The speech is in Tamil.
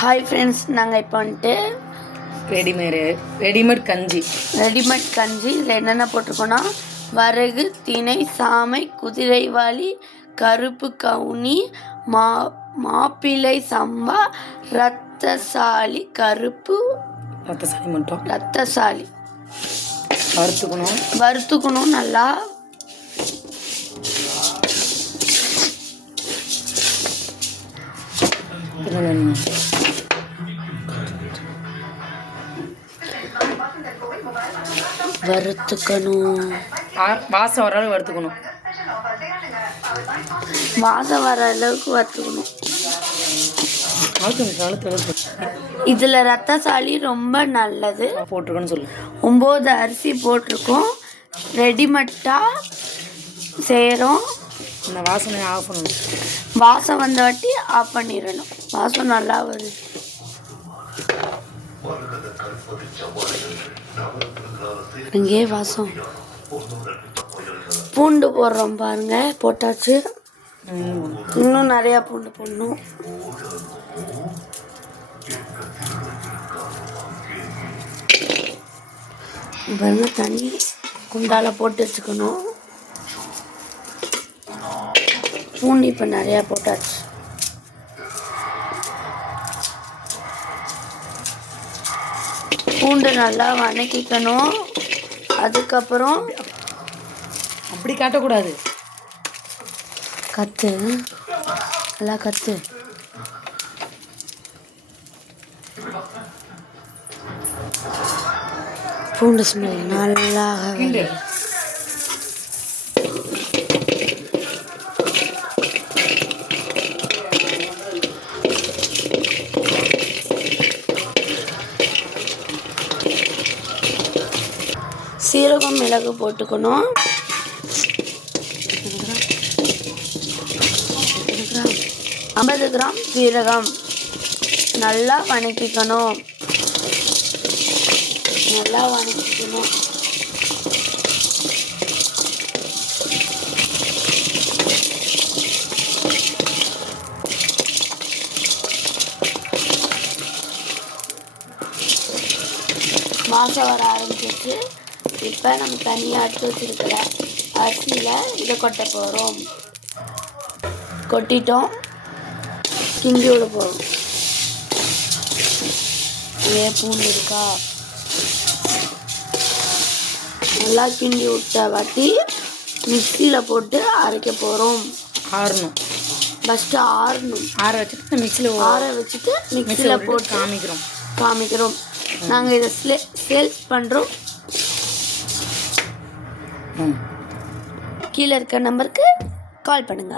ஹாய் ஃப்ரெண்ட்ஸ், நாங்கள் இப்போ வந்துட்டு ரெடிமேட் கஞ்சி இதில் என்னென்ன போட்டிருக்கோன்னா வரகு, திணை, சாமை, குதிரைவாலி, கருப்பு கவுனி, மாப்பிள்ளை சம்பா, ரத்தசாலி, ரத்தசாலி வறுத்துக்கணும் நல்லா. வறுத்துக்கணும், வாசம் வர அளவுக்கு வறுத்துக்கணும். வாசம் வர அளவுக்கு வறுத்துக்கணும். இதில் ரத்தசாலி ரொம்ப நல்லது போட்டிருக்கோன்னு சொல்லு. 9 அரிசி போட்டிருக்கோம். ரெடிமேட்டாக செய்கிறோம். இந்த வாசனை ஆஃப் பண்ணணும். வாசம் வந்த வாட்டி ஆஃப் பண்ணிடணும். வாசம் நல்லா வருது. இங்கே வாசம். பூண்டு போடுறோம் பாருங்க, போட்டாச்சு. இன்னும் நிறையா பூண்டு போடணும். பாருங்க, தண்ணி குண்டால போட்டு வச்சுக்கணும். பூண்டு இப்போ நிறையா போட்டாச்சு. பூண்டு நல்லா வதக்கிக்கணும். அதுக்கப்புறம் அப்படி காட்டக்கூடாது, கத்து நல்லா கத்து. பூண்டு ஸ்மெல் நல்லா சீரகம், மிளகு போட்டுக்கணும். 50 கிராம் சீரகம் நல்லா வதக்கிக்கணும். வாசம் வர ஆரம்பிச்சிச்சு. இப்போ நம்ம தனியாக எடுத்து வச்சிருக்கிற அரிசியில் இதை கொட்ட போகிறோம். கொட்டிட்டோம், கிண்டி விட போகிறோம். இதே பூண்டு இருக்கா, நல்லா கிண்டி விட்ட வாட்டி மிக்சியில் போட்டு அரைக்க போகிறோம். ஃபஸ்ட்டு ஆற வச்சுட்டு மிக்சியில் போட்டு காமிக்கிறோம். நாங்கள் இதை சேல்ஸ் பண்ணுறோம். கீழே இருக்க நம்பருக்கு கால் பண்ணுங்கள்.